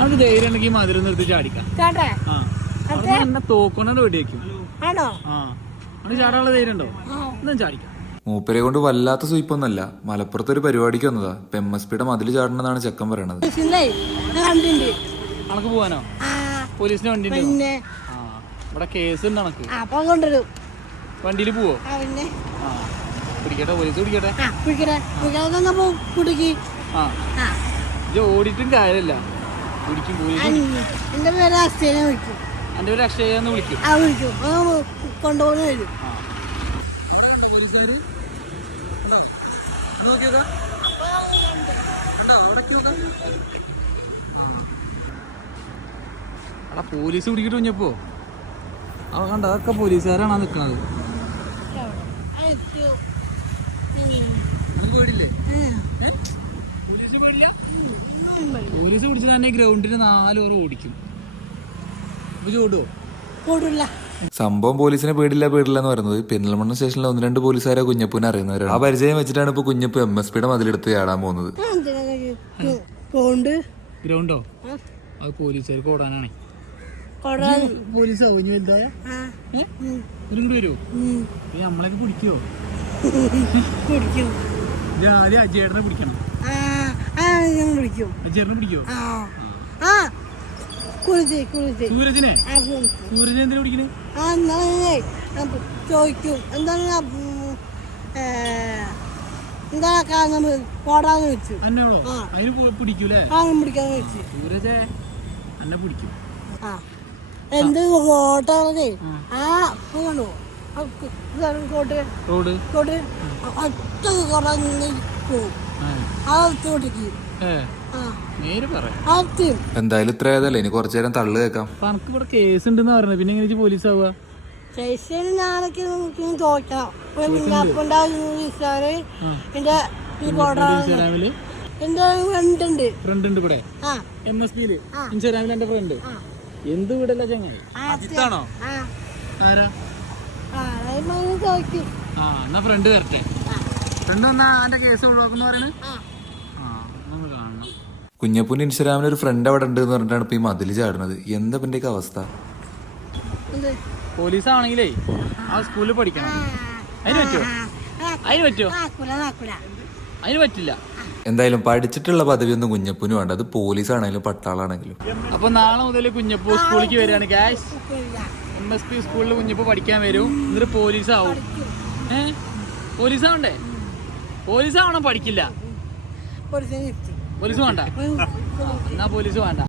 നമുക്ക് ധൈര്യം ഉണ്ടെങ്കിൽ മധുരം നിർത്തി ചാടിക്കാം. എന്നെ തോക്കൊണ്ടാണ് വെടിവെക്കും ആണോ? ആ. ചാടാനുള്ള ധൈര്യം ഉണ്ടോ? ആ. ഒന്നും ചാടിക്കാം. മൂപ്പരെ കൊണ്ട് വല്ലാത്ത സൂയിപ്പൊന്നല്ല മലപ്പുറത്ത് ഒരു പരിപാടിക്ക് വന്നതാ. ഇപ്പൊ എം എസ് പിയുടെ മതിൽ ചാടണമെന്നാണ് ചെക്കൻ പറയണത്. കണക്ക് പോവാനോ? ആ. പോലീസിന്റെ വണ്ടി ഇവിടെ കേസ് ഉണ്ട് കണക്ക് ആ വണ്ടിയിൽ പോവോ? ആ പിന്നെ? ആ. പിടിക്കട്ടെ പോലീസ് പിടിക്കട്ടെ. ഓടിയിട്ടും കാര്യമില്ല. പോലീസ് എന്റെ പേര് വിളിക്കും. ഒരു അക്ഷയെന്ന് വിളിക്കും. ആ വിളിക്കും. ആ കൊണ്ടുപോകുന്ന വരും. ആ. പോലീസുകാര്? നോക്കിയോക്കാം. കണ്ടോ? അവിടെ പോലീസ് പിടിക്കിട്ട് കുഞ്ഞപ്പോ. അവ കണ്ട? അതൊക്കെ പോലീസുകാരാണ് നിൽക്കുന്നത് നമുക്ക് പേടില്ലേ ഏ? പോലീസ് പേടില്ല പോലീസ് പിടിച്ച് തന്നെ ഗ്രൗണ്ടിന് നാല് ഓവർ ഓടിക്കും സംഭവം പോലീസിനെ പേടില്ല പേടില്ല എന്ന് പറയുന്നത് പെരിന്തൽമണ്ണ സ്റ്റേഷനിലെ ഒന്ന് രണ്ട് പോലീസുകാരെ കുഞ്ഞപ്പൂനെ അറിയുന്നവരാണ്. ആ പരിചയം വെച്ചിട്ടാണ് ഇപ്പൊ കുഞ്ഞപ്പ് എം എസ് പിയുടെ മതിലെടുത്ത് ചാടാൻ പോകുന്നത്. പോണ്ട്. ഗ്രൗണ്ടോ? അത് പോലീസുകാർക്ക് ഓടാനാണേ. പോലീസ് ഇനി വലുതായ? കൂടി വരുമോ. ഈ നമ്മളൊക്കെ ഇത് ആദ്യം അജയേട്ടനെ പിടിക്കണം. അജയേട്ടനെ പിടിക്കുവോ ആ. ആ. കുളിച്ച് കുളിച്ച് സൂരജിനെ? ആ കുളിച്ച് സൂരജ് എന്തിനാ പിടിക്കണേ ആ എന്നാലേ ഞാൻ ചോദിക്കും. എന്താണ് ഞാൻ, ഉം, ഏ, എന്താ കാരണം പോടാന്ന് വെച്ചു അന്നോളോ ആ. അതിന് പു- പിടിക്കൂലേ? ആ പിടിക്കാന്ന് വെച്ച് സൂരജെ അന്നെ പിടിക്കും. ആ. എന്ത് ആ. ആ പോകണോ കോട്ട്. റോഡ്? കോട്ട്. ഒറ്റ കുറഞ്ഞ് പോവും ആ. ആ തോട്ടിക്ക് ഏ. നേര് പറ. ആദ്യം എന്തായാലും ഇത്ര ഏതല്ലേ ഇനി കുറച്ചു നേരം തള്ളു കേൾക്കാം. ഇവിടെ കേസ് ഉണ്ടെന്ന് പറഞ്ഞത്. പിന്നെ എങ്ങനെ പോലീസ് ആവുക? ശേഷം ഞാനൊക്കെ. എന്റെ എന്റെ ഫ്രണ്ട് ഫ്രണ്ട് ഉണ്ട്. ഇവിടെ? ആ. എം എസ് പിയിൽ ആ. ഇൻസ്റ്റാഗ്രാമിൽ എന്റെ ഫ്രണ്ട് ആ. എന്ത് വീടല്ല ചങ്ങായി? ആ, അജിത്താണോ? ആരാ? ആ അതായത് ചോദിക്കും. ആ എന്നാ ഫ്രണ്ട് വരട്ടെ. ഫ്രണ്ട് വന്നാ എന്റെ കേസ് ഒഴിവാക്കുന്നു പറയണേ? നമ്മൾ കാണണം. കുഞ്ഞപ്പൂന്റെ ഇൻസ്റ്റാഗ്രാമിൽ ഒരു ഫ്രണ്ട് അവിടെ ഉണ്ട് എന്ന് പറഞ്ഞിട്ടാണ് ഇപ്പൊ ഈ മതിൽ ചാടുന്നത്. എന്താ പിന്നെ അവസ്ഥ? എന്ത്? പോലീസ് ആണെങ്കിലേ ആ സ്കൂളിൽ പഠിക്കണം. അതിന് പറ്റുമോ അതിന് പറ്റുമോ അതിന് പറ്റില്ല. എന്തായാലും പഠിച്ചിട്ടുള്ള പദവി ഒന്നും കുഞ്ഞപ്പൂന് വേണ്ട. അത് പോലീസ് ആണെങ്കിലും പട്ടാളാണെങ്കിലും. അപ്പൊ നാളെ മുതൽ കുഞ്ഞപ്പൂ സ്കൂളിലേക്ക് വരികയാണ്. ക്യാഷ്. എം എസ് പി സ്കൂളിൽ കുഞ്ഞപ്പൂ പഠിക്കാൻ വരും. എന്നിട്ട് പോലീസ് ആവും പോലീസാവണ്ടേ? പോലീസ് ആവണ്ടേ പോലീസ് ആവണം പഠിക്കില്ല. പോലീസ് വേണ്ട. എന്നാ പോലീസ് വേണ്ട